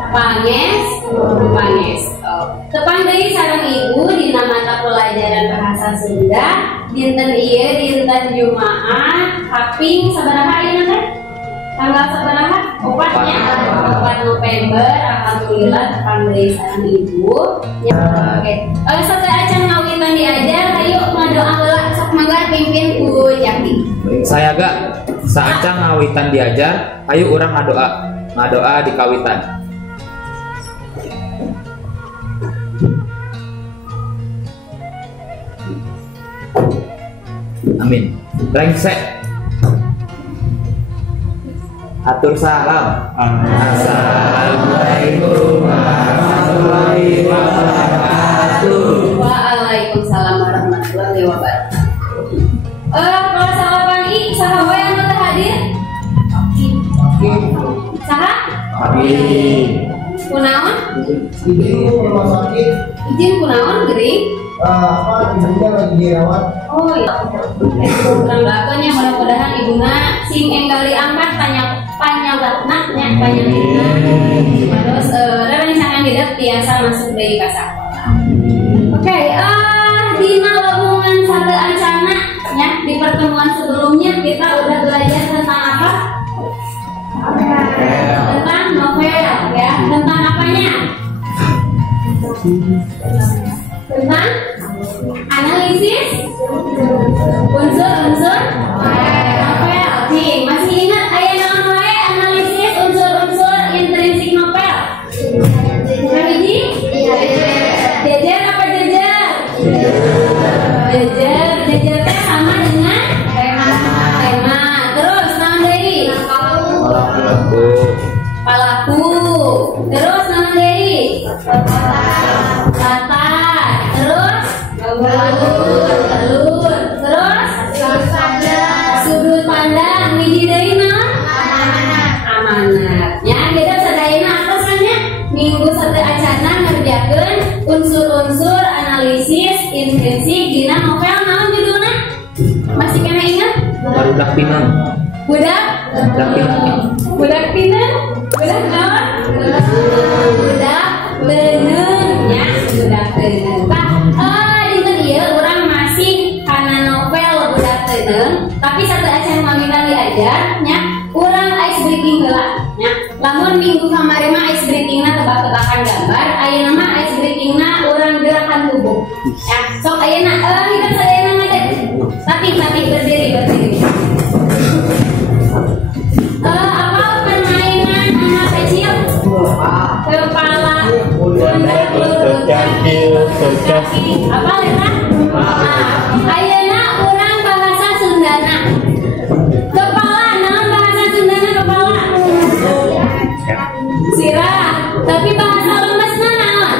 Pangesto. Tepang deui sareng ibu dina mata pelajaran bahasa Sunda dinten ieu dinten Jumaah kaping sabaraha ayeuna teh? Tanggal sabaraha? 4-nya 4 November. Alhamdulillah tepang deui sareng ibu. Oke. Sateung acan ngawitan diajar hayu ngadoa heula sok mangga pimpin ku Jaki. Saya gak saacang ngawitan diajar, ayo orang ngadoa di kawitan. Amin. Brengsek. Atur salam. Assalamualaikum warahmatullahi wabarakatuh. Waalaikumsalam warahmatullahi wabarakatuh. Kelas 8I saha wae anu teu hadir? Saha? Kunaon? Izin kunaon gering? Ibunya lagi dirawat. Oh iya. Kurang lakonnya mudah-mudahan ibuna sing enggal diangkat panjangna terus rerencangan hidup biasa masuk deui ka sakola. Oke, dina lowongan satu ancana ya, di pertemuan sebelumnya kita udah belajar tentang apa? Tentang novel ya, tentang apanya? Tentang analisis unsur-unsur novel. Nih, masih ingat aya naon wae analisis unsur-unsur intrinsik novel? Hiji? Jejer apa jejer? Jejer teh sama dengan tema. Terus naon deui? Palaku. Terus naon deui? Latar. Terus telur. Terus sudut pandang. Wiji deui naon? Amanat. Ya, kita sadayana atasannya minggu satu acana ngerjakeun unsur-unsur analisis intrinsik dina novel naon judulna? Masih kena ingat? Budak Pinang. Budak Pinang. Budak naon? Budak Beneung ya, budak Beneung. Dinten ieu urang masih kana novel Budak Beneung, tapi satu acan pamitan diajar nya, urang ice breaking heula nya. Lamun minggu kamari mah ice breakingna tebak-tebakan gambar, ayeuna mah ice breakingna urang gerakan tubuh. Ya, sok ayeuna hidup sadayana ngade. Tapi berdiri. Apa permainan anak kecil? Kepala, pundak, lutut, kaki. Apa leta? Ayeuna urang bahasa Sundana. Kepala, naon bahasa Sundana kepala? Sirah. Tapi bahasa lembesna naon?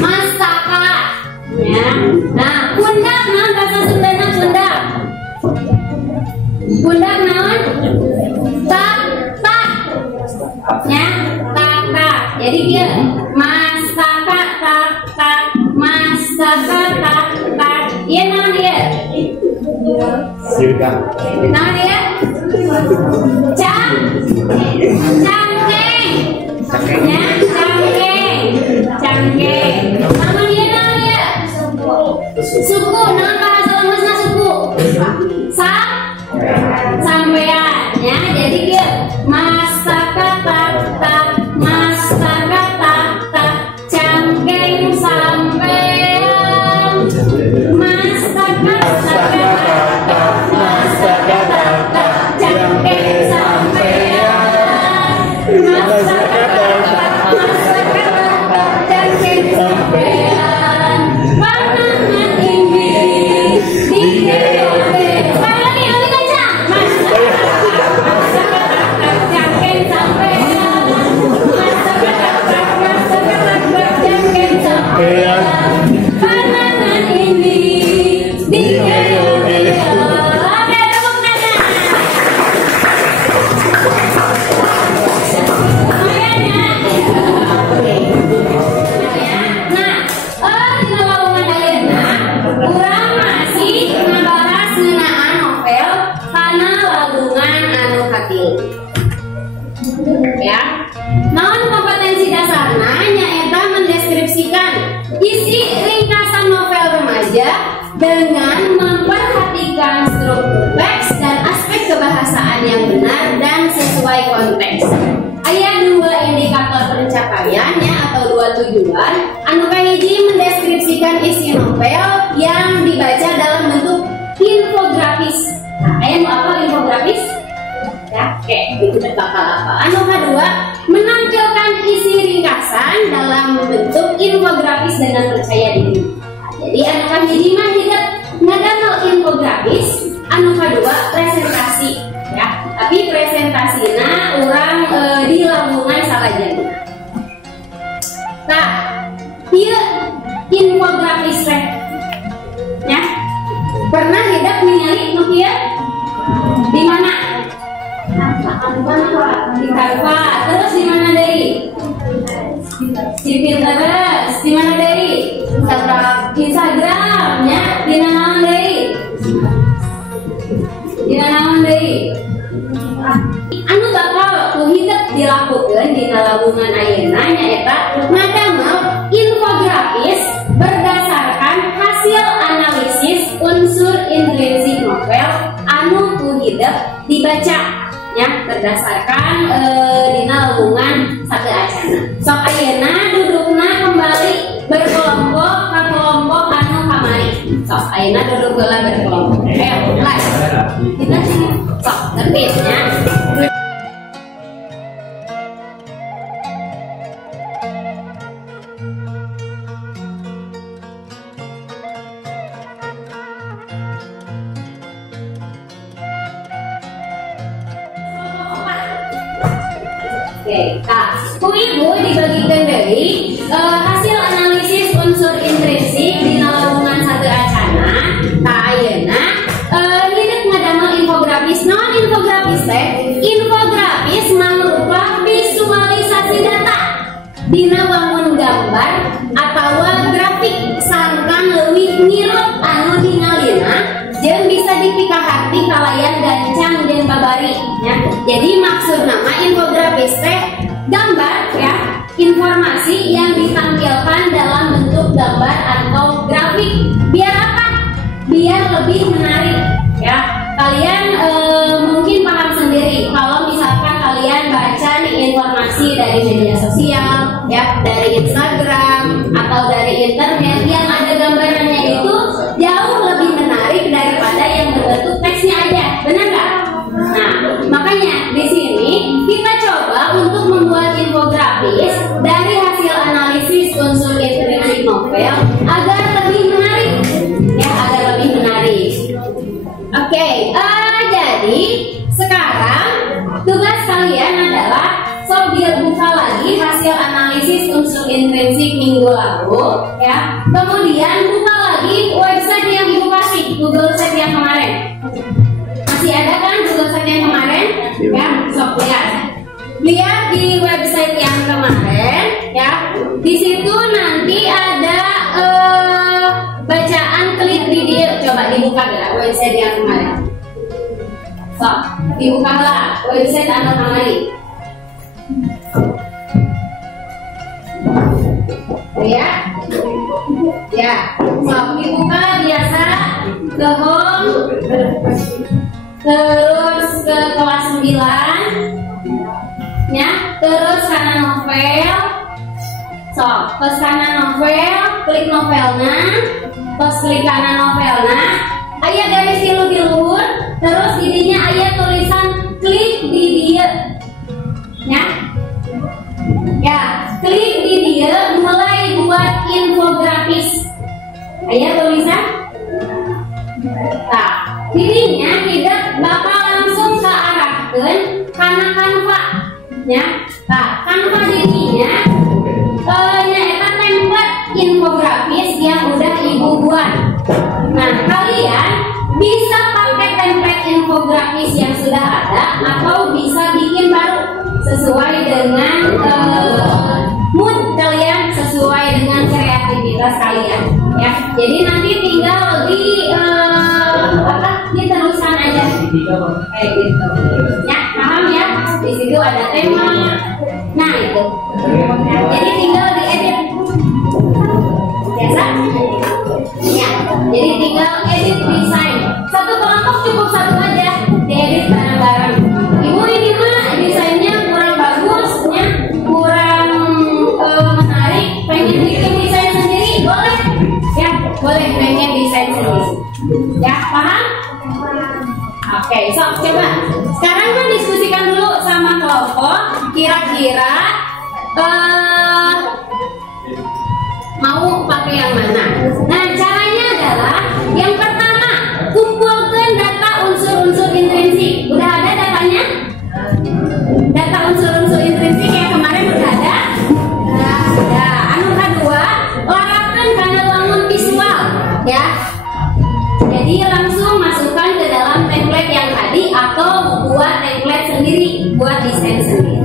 Mastaka. Ya. Nah, pundak naon bahasa Sundana pundak? Pundak naon? Tak. Ya, tak. Jadi dia mastaka tak. Mastaka tak. Iya naon dia? Siudah. Naon dia? Cangkeng. Ya, cangkeng. Namun dia naon dia? Suku. Naon bahasa lembesna suku? Sampean. Ya, jadi dia mastaka tak. Mastaka tak. Cangkeng sampean. Mastaka tak. Mastaka tak. Cangkeng sampean. Mastaka tak. Cangkeng sampean. stabil. Ya, naon kompetensi dasarnya nyaeta mendeskripsikan isi ringkasan novel remaja dengan memperhatikan struktur teks dan aspek kebahasaan yang benar dan sesuai konteks. Aya dua indikator pencapaiannya atau dua tujuan. Anu kahiji mendeskripsikan isi novel yang dibaca dalam bentuk infografis. Nah, aya nu apa infografis? Ya, oke, itu bakal apa? Anu kedua, menampilkan isi ringkasan dalam bentuk infografis dengan percaya diri. Nah, jadi anu kahiji mah hidup ngadamel infografis, anu kedua presentasi, ya. Tapi presentasina orang di Lamongan salajana. Nah, ieu infografis teh, ya. Pernah hidup ningali nu kieu? Di mana? Di Canva. Terus di mana dari? Di Pinterest. Di mana dari? Instagram. Ya. Di mana dari? Di mana dari? Anu bakal hidup dilakukan di Lamongan ayeuna nyaeta ngadamel infografis berdasarkan hasil analisis unsur intrinsik novel anu hidup dibaca. Ya, berdasarkan dina Lamongan satu acana. Sok ayeuna dudukna kembali berkelompok ke kelompok anu kamari. Sok ayeuna duduk heula berkelompok. Mulai. Kita sini sok tertibnya. Oke, nah, ku ibu dibagikan dari hasil analisis unsur intrinsik di Lamongan satu acana. Nah, ayeuna hidup ngadamel infografis. Non infografis teh, infografis mangrupa visualisasi data dina wangun gambar atau grafik sangkan leuwih ngirup anu dingalina jeung bisa dipikahati kalayan gancang jeung babari ya. Jadi maksud nama infografis teh gambar ya, informasi yang ditampilkan dalam bentuk gambar atau grafik. Biar apa? Biar lebih menarik ya. Kalian mungkin paham sendiri kalau misalkan kalian baca nih informasi dari media sosial ya, dari Instagram atau dari internet yang ada gambarannya itu jauh lebih menarik daripada yang berbentuk teksnya aja, benar nggak? Nah, makanya di sini kita coba untuk membuat infografis dari hasil analisis unsur intrinsik novel agar lebih menarik, ya, agar lebih menarik. Oke, jadi sekarang tugas kalian adalah biar buka lagi hasil analisis unsur intrinsik minggu lalu, ya. Kemudian buka lagi website yang Ibu kasih, Google Sheet yang kemarin. Masih ada kan Google Sheet yang kemarin? Ya, sok lihat di website yang kemarin, ya. Di situ nanti ada bacaan klik video. Coba dibuka gak website yang kemarin? Sok, dibukalah website anu kemarin. Ya, ya, sok dibuka biasa ke home, terus ke kelas 9, ya, terus kanan novel, sok ke kanan novel, klik novelnya, pas klik kanan novelnya, aya garis tilu di luhur, terus didinya aya tulisan klik di dia, ya. Ya, klik di dia mulai buat infografis. Aya tulisan? Nah, dirinya tidak bakal langsung ke arahkeun kana Canva, ya. Nah, Canva dirinya nyaeta template infografis yang udah Ibu buat. Nah, kalian bisa pakai template infografis yang sudah ada atau bisa bikin baru sesuai dengan mood kalian, sesuai dengan kreativitas kalian, ya. Jadi nanti tinggal diteruskan aja kayak gitu, ya. Paham ya? di situ ada tema. Nah itu. Jadi tinggal diedit. Biasa? Ya. Jadi tinggal edit desain. Satu kelompok cukup satu aja, diedit bareng-bareng. Ibu ini mah desainnya kurang bagus, ya, kurang menarik. Pengen bikin desain sendiri, boleh? Ya, boleh pengen desain sendiri. Ya, paham? Oke, so coba. Sekarang kan diskusikan dulu sama kelompok. Kira-kira mau pakai yang mana? Nah, caranya adalah yang pertama, kumpulkan data unsur-unsur intrinsik. Udah ada datanya? Data unsur-unsur intrinsik yang kemarin udah ada? Nah, sudah. Anu kedua, larakan karena bangun visual, ya. Jadi langsung masukkan ke dalam template yang tadi atau buat template sendiri, buat desain sendiri.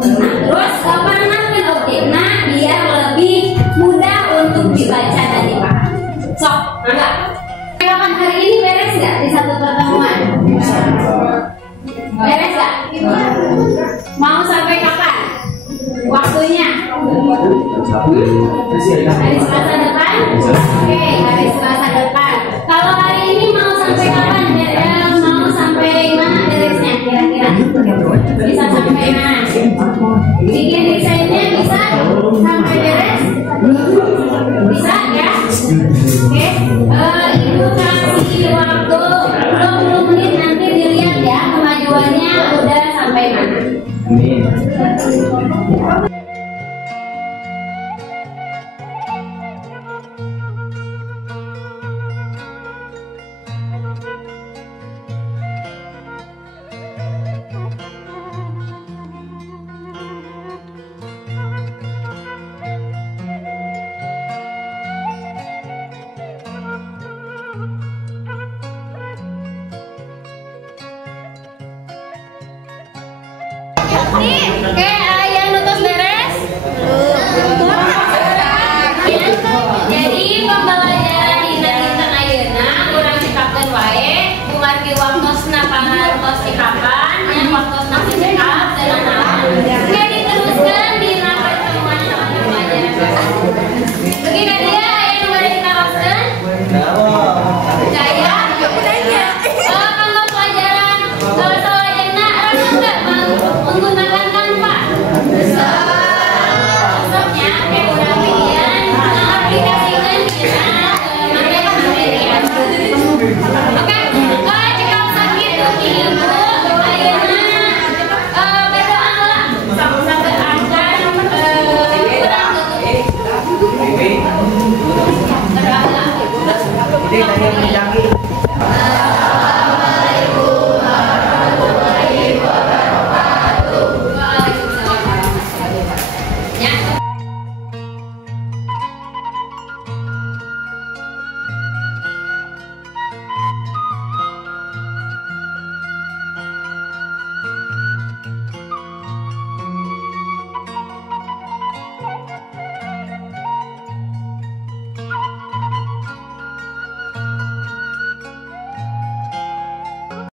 Nah, terus perkenalkan objeknya biar lebih mudah untuk dibaca dan dipahami. Sok, enggak? Kapan hari ini beres nggak di satu pertemuan? Beres nggak? Mau sampai kapan? Waktunya? Hari Selasa depan? Oke, hari Selasa depan. Kalau hari ini mau sampai kapan? Mau sampai mana beresnya kira-kira? Bisa sampai mana? Bikin desainnya bisa sampai beres? Bisa ya? Oke, Ibu kasih waktu 20 menit, nanti dilihat ya kemajuannya udah sampai mana.